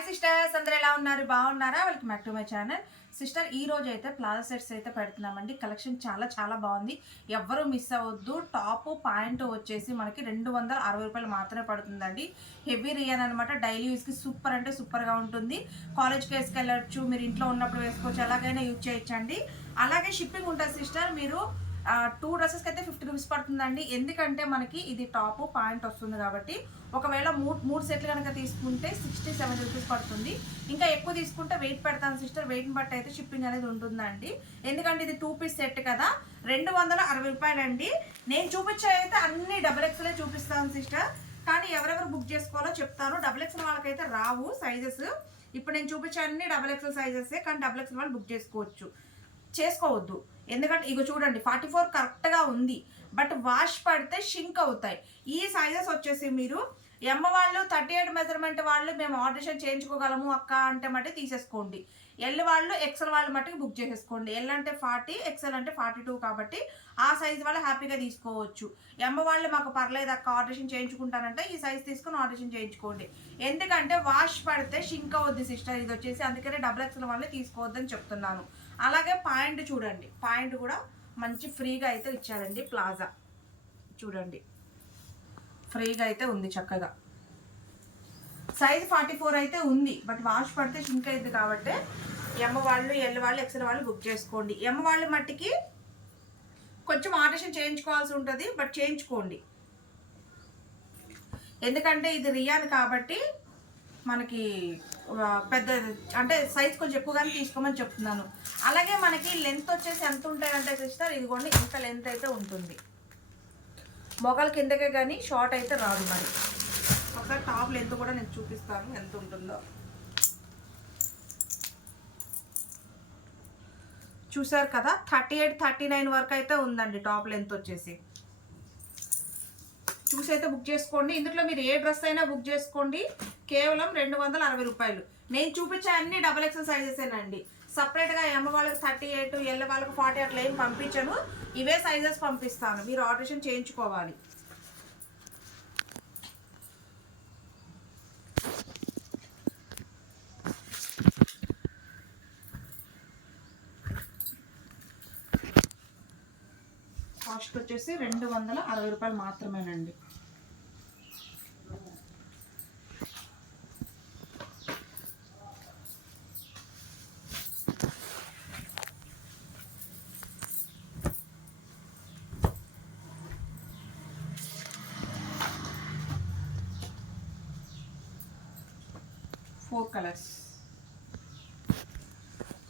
Hi sisters, అందరూ ఎలా ఉన్నారు? బాగున్నారా? Welcome back to my channel. Sister, ఈ రోజు అయితే ప్లాజో సెట్స్ అయితే పెడుతున్నామండి. కలెక్షన్ చాలా బాగుంది. ఎవ్వరూ మిస్ అవ్వద్దు. టాప్ పాయింట్ వచ్చేసి మనకి 260 రూపాయలు మాత్రమే పడుతుందండి. హెవీ రియాన్ అనమాట. డైలీ యూస్కి సూపర్ అంటే సూపర్గా ఉంటుంది. కాలేజ్కి వేసుకెళ్ళచ్చు, మీరు ఇంట్లో ఉన్నప్పుడు వేసుకోవచ్చు, ఎలాగైనా యూజ్ చేయొచ్చండి. అలాగే షిప్పింగ్ ఉంటుంది సిస్టర్. మీరు 2 డ్రెస్సెస్కి అయితే 50 రూపీస్ పడుతుందండి. ఎందుకంటే మనకి ఇది టాప్ పాయింట్ వస్తుంది కాబట్టి ఒకవేళ మూడు సెట్లు కనుక తీసుకుంటే 60-70 రూపీస్ పడుతుంది. ఇంకా ఎక్కువ తీసుకుంటే వెయిట్ పెడతాను సిస్టర్. వెయిట్ని బట్టి అయితే షిప్పింగ్ అనేది ఉంటుందండి. ఎందుకంటే ఇది 2 పీస్ సెట్ కదా. 260 రూపాయలండి. నేను చూపించే అయితే అన్ని XXL చూపిస్తాను సిస్టర్. కానీ ఎవరెవరు బుక్ చేసుకోవాలో చెప్తాను. XXL వాళ్ళకైతే రావు సైజెస్. ఇప్పుడు నేను చూపించే అన్ని XXL సైజెసే. కానీ XXL వాళ్ళు బుక్ చేసుకోవద్దు. ఎందుకంటే ఇగో చూడండి, 44 కరెక్ట్గా ఉంది. బట్ వాష్ పడితే షింక్ అవుతాయి. ఈ సైజెస్ వచ్చేసి మీరు ఎమ్మ వాళ్ళు 38 మెజర్మెంట్ వాళ్ళు మేము ఆర్డరేషన్ చేయించుకోగలము అక్క అంటే మట్టి తీసేసుకోండి. ఎల్ వాళ్ళు ఎక్సెల్ వాళ్ళు మట్టుకు బుక్ చేసేసుకోండి. ఎల్ అంటే 40, ఎక్సెల్ అంటే 42 కాబట్టి ఆ సైజ్ వాళ్ళు హ్యాపీగా తీసుకోవచ్చు. ఎమ్మ వాళ్ళు మాకు పర్లేదు అక్క ఆర్డరేషన్ చేయించుకుంటానంటే ఈ సైజ్ తీసుకుని ఆర్డరేషన్ చేయించుకోండి. ఎందుకంటే వాష్ పడితే షింక్ అవుద్ది సిస్టర్. ఇది వచ్చేసి అందుకనే XXL వాళ్ళే తీసుకోవద్దని చెప్తున్నాను. అలాగే పాయింట్ చూడండి, పాయింట్ కూడా మంచి ఫ్రీగా అయితే ఇచ్చారండి. ప్లాజా చూడండి, ఫ్రీగా అయితే ఉంది చక్కగా. సైజ్ 44 అయితే ఉంది. బట్ వాష్ పడితే షింక్ అయింది కాబట్టి ఎమ్మ వాళ్ళు, ఎల్ వాళ్ళు, ఎక్సెల్ వాళ్ళు బుక్ చేసుకోండి. ఎమ్మ వాళ్ళ మట్టికి కొంచెం ఆల్టరేషన్ చేయించుకోవాల్సి ఉంటుంది. బట్ చేయించుకోండి. ఎందుకంటే ఇది రియాన్ కాబట్టి మనకి పెద్ద అంటే సైజ్ కొంచెం ఎక్కువగానే తీసుకోమని చెప్తున్నాను. అలాగే మనకి లెంత్ వచ్చేసి ఎంత ఉంటాయంటే సిస్టర్, ఇదిగోండి ఇంత లెంత్ అయితే ఉంటుంది. మొగల కిందకే కానీ షార్ట్ అయితే రాదు. మరి ఒకసారి టాప్ లెంత్ కూడా నేను చూపిస్తాను ఎంత ఉంటుందో. చూసారు కదా, 38-39 వరకు అయితే ఉందండి టాప్ లెంత్ వచ్చేసి. చూసి అయితే బుక్ చేసుకోండి. ఇందులో మీరు ఏ డ్రెస్ అయినా బుక్ చేసుకోండి. కేవలం 260 రూపాయలు. నేను చూపించే అన్ని XXL సైజెసేనండి. సపరేట్గా ఎమ్మ వాళ్ళకి 38, ఎల్ వాళ్ళకి 40 అట్లా ఏం పంపించను. ఇవే సైజెస్ పంపిస్తాను. మీరు ఆర్డరేషన్ చేయించుకోవాలి. కాస్ట్ వచ్చేసి 260 రూపాయలు మాత్రమేనండి. Four colours.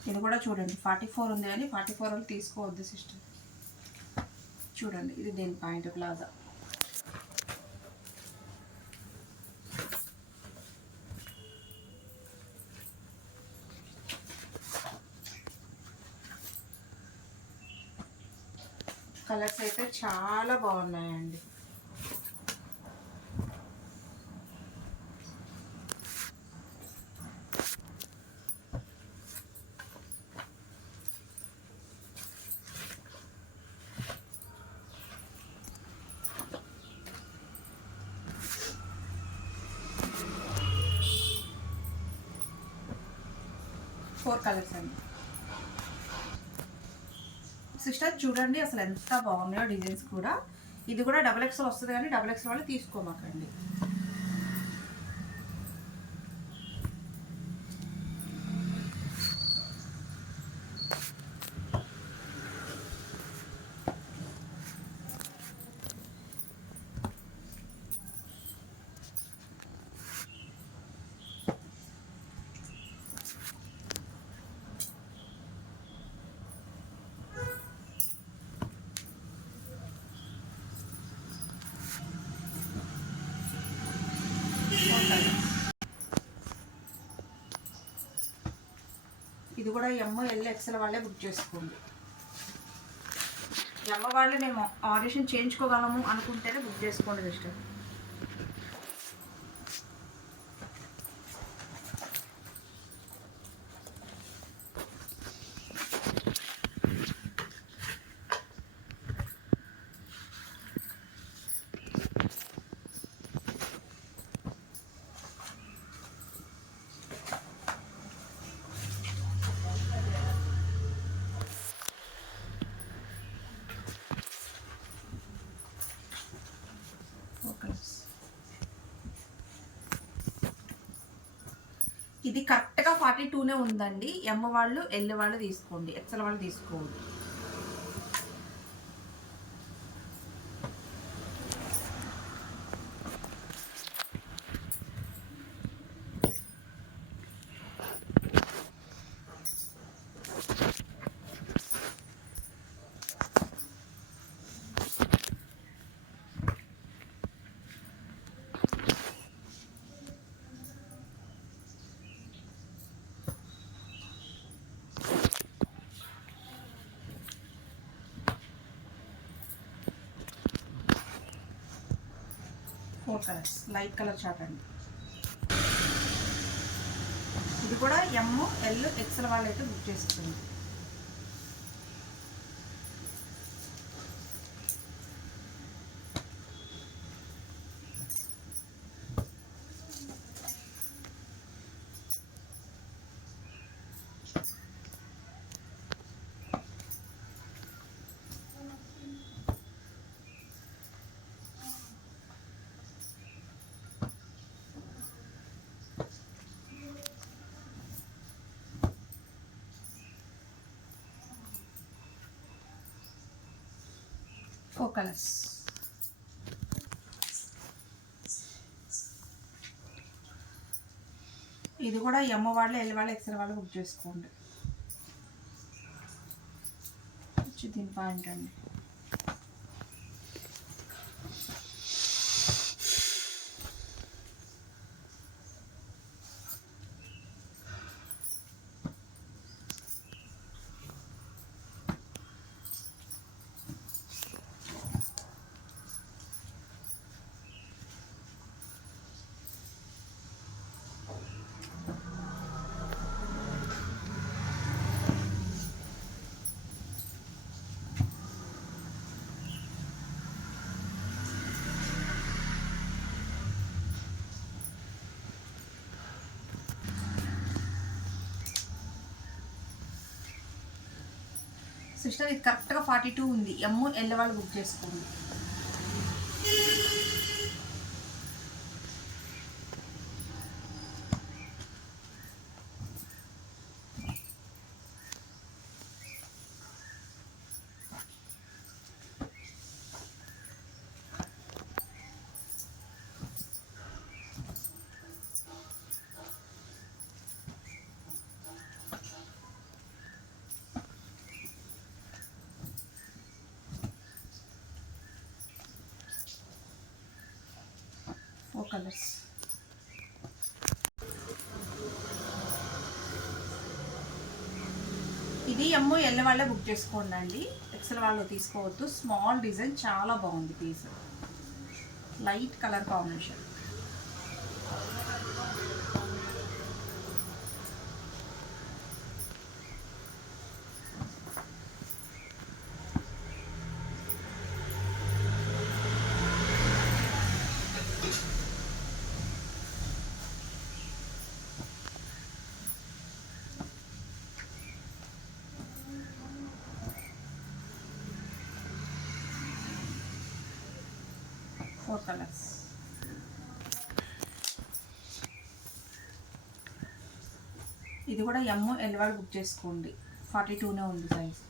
ఇది కూడా చూడండి 44 ఉంది కానీ 44 వాళ్ళు తీసుకోవద్దు సిస్టర్. చూడండి, ఇది దేని పాయింట్ ప్లాజా. కలర్స్ అయితే చాలా బాగున్నాయండి. ఫోర్ కలర్స్ అండి సిస్టర్. చూడండి అసలు ఎంత బాగున్నాయో డిజైన్స్ కూడా. ఇది కూడా XXL వస్తుంది కానీ XXL వాళ్ళు తీసుకోమాకండి. ఇది కూడా ఎమ్మ ఎల్ ఎక్సెల్ వాళ్ళే బుక్ చేసుకోండి. ఎమ్మ వాళ్ళే మేము ఆపరేషన్ చేయించుకోగలము అనుకుంటేనే బుక్ చేసుకోండి సిస్టర్. ఇది కరెక్ట్గా 42నే ఉందండి. ఎమ్ వాళ్ళు ఎల్ వాళ్ళు తీసుకోండి, ఎక్సెల్ వాళ్ళు తీసుకోండి. Four colours light colour chart అండి. ఇది కూడా ఎమ్ ఎల్ ఎక్సెల్ వాళ్ళు అయితే బుక్ చేసుకోండి. Four colours. ఇది కూడా ఎమ్ వాళ్ళు ఎల్ వాళ్ళు ఎక్సెల్ వాళ్ళు బుక్ చేసుకోండి. దీని పాయింట్ అండి. సిస్టర్ ఇది కరెక్ట్గా 42 ఉంది. ఎమ్ ఎల్ వాళ్ళు బుక్ చేసుకోండి. Four colours. ఇది ఎమ్ ఎల్ వాళ్ళే బుక్ చేసుకోండి అండి, ఎక్సెల్ వాళ్ళు తీసుకోవద్దు. స్మాల్ డిజైన్ చాలా బాగుంది piece, light colour combination. Four colours. ఇది కూడా ఎమ్ ఎల్ వాళ్ళు బుక్ చేసుకోండి. 42నే ఉంది సైజ్.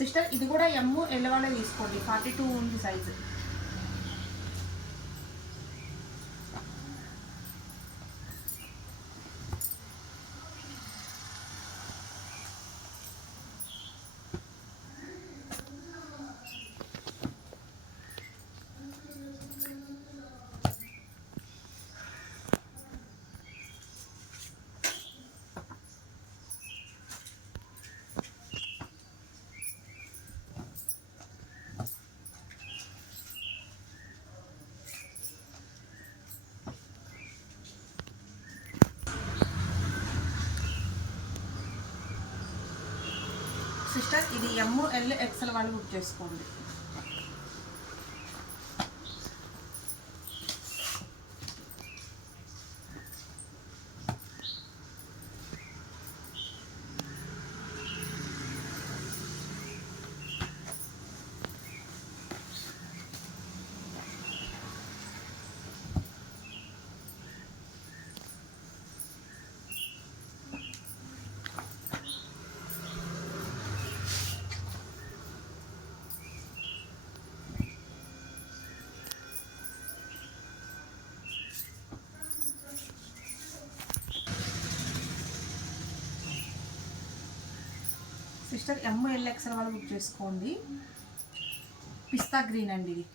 సిస్టర్ ఇది కూడా ఎమ్ ఎల్ వాళ్ళే తీసుకోండి. 42 ఉంది సైజు. సిస్టర్ ఇది ML XL వాళ్ళు బుక్ చేసుకోండి. సిస్టర్ ML XL వాళ్ళు బుక్ చేసుకోండి. పిస్తా గ్రీన్ అండి ఇది.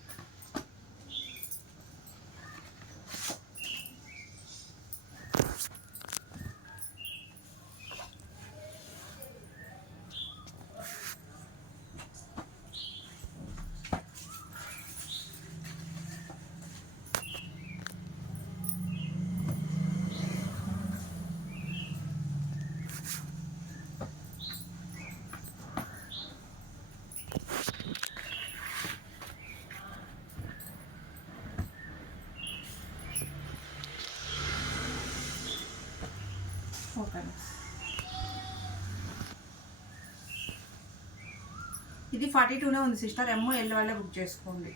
ఓకే, ఇది 42నే ఉంది సిస్టర్. ML వాళ్ళే బుక్ చేసుకోండి.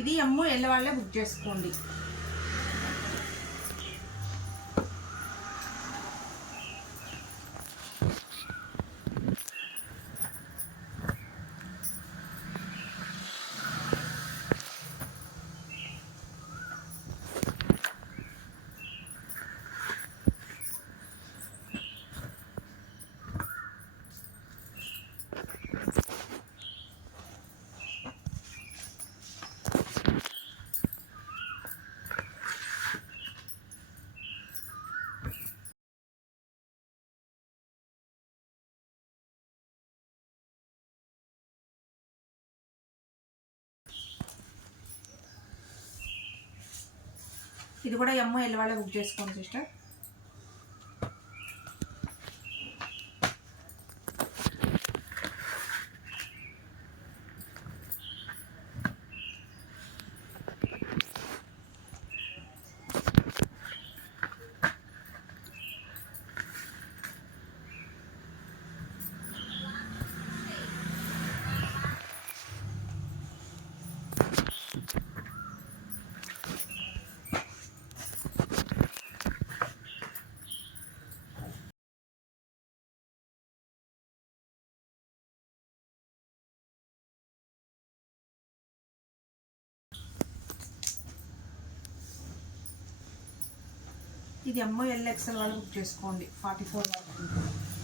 ఇది ML వాళ్ళే బుక్ చేసుకోండి. ఇది కూడా ML వాళ్ళే బుక్ చేసుకోండి సిస్టర్. ఇది ML XL వాళ్ళు బుక్ చేసుకోండి. 44 వరకు.